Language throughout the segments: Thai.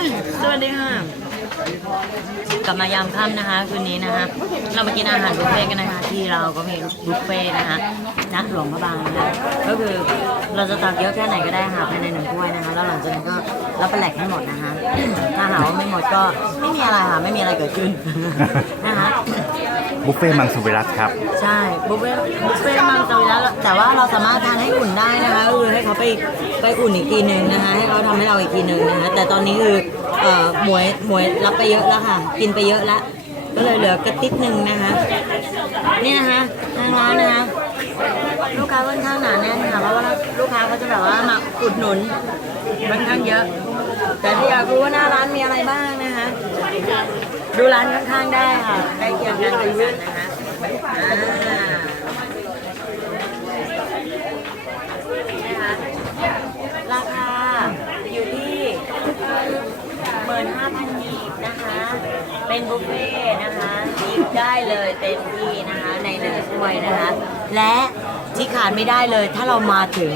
สวัสดีค่ะกลับมายามค่ำนะคะคืนนี้นะคะ เรามากินอาหารบุฟเฟ่ต์กันนะคะ ที่เราก็มีบุฟเฟ่ต์นะคะณหลวงพระบางนะคะก็คือเราจะตักเยอะแค่ไหนก็ได้ค่ะภายในหนึ่งถ้วยนะคะ แล้วหลังจากนั้นก็รับไปแหลกให้หมดนะคะ ถ้าหาว่าไม่หมดก็ไม่มีอะไรค่ะ ไม่มีอะไรเกิดขึ้นนะคะ บุฟเฟ่ต์มังสวิรัตครับ ใช่บุฟเฟ่ต์บุฟเฟ่ต์มังสวิรัติแต่ว่าเราสามารถทานให้อุ่นได้นะคะก็คือให้เขาไปไปอุ่นอีกทีหนึ่งนะคะให้เขาทำให้เราอีกทีหนึ่งนะคะแต่ตอนนี้คือเอ่อหมวยหมวยรับไปเยอะแล้วค่ะ กินไปเยอะแล้วก็เลยเหลือกระติดหนึ่งนะคะนี่นะคะทางร้านนะคะลูกค้าค่อนข้างหนาแน่นค่ะเพราะว่าลูกค้าเขาจะแบบว่ามาอุดหนุนค่อนข้างเยอะ แต่ถ้าอยากรู้ว่าหน้าร้านมีอะไรบ้างนะคะ ดูร้านข้างๆได้ค่ะใกล้เคียง กันนะคะราคาอยู่ที่หมื่นห้าพันยีบนะคะ เป็นบุฟเฟ่ต์นะคะยิบได้เลยเต็มที่นะคะในหนึ่งถ้วยนะคะ และที่ขาดไม่ได้เลยถ้าเรามาถึง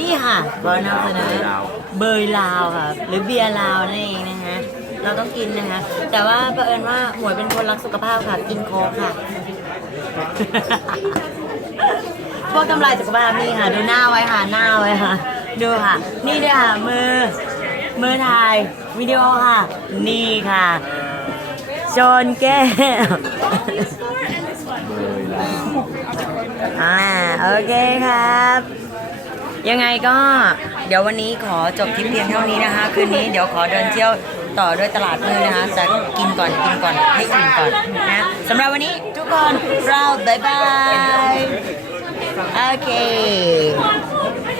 นี่ค่ะเรานำเสนอเบยลาวค่ะหรือเบียร์ลาวนั่นเองนะคะ เราต้องกินนะคะ แต่ว่าเผอิญว่าหมวยเป็นคนรักสุขภาพค่ะ กินโคกค่ะ พวกทำลายสุขภาพนี่ค่ะ ดูหน้าไว้ค่ะ หน้าไว้ค่ะ ดูค่ะ นี่ด้วยค่ะ มือ มือถ่ายวิดีโอค่ะ นี่ค่ะโชนแก้วอ่า โอเคครับ ยังไงก็เดี๋ยววันนี้ขอจบทริปเพียงเท่านี้นะคะ คืนนี้เดี๋ยวขอเดินเที่ยว ต่อด้วยตลาดมือนะคะ จะกินก่อนกินก่อนให้อิ่มก่อนนะสำหรับวันนี้ทุกคนเราบายบาย โอเค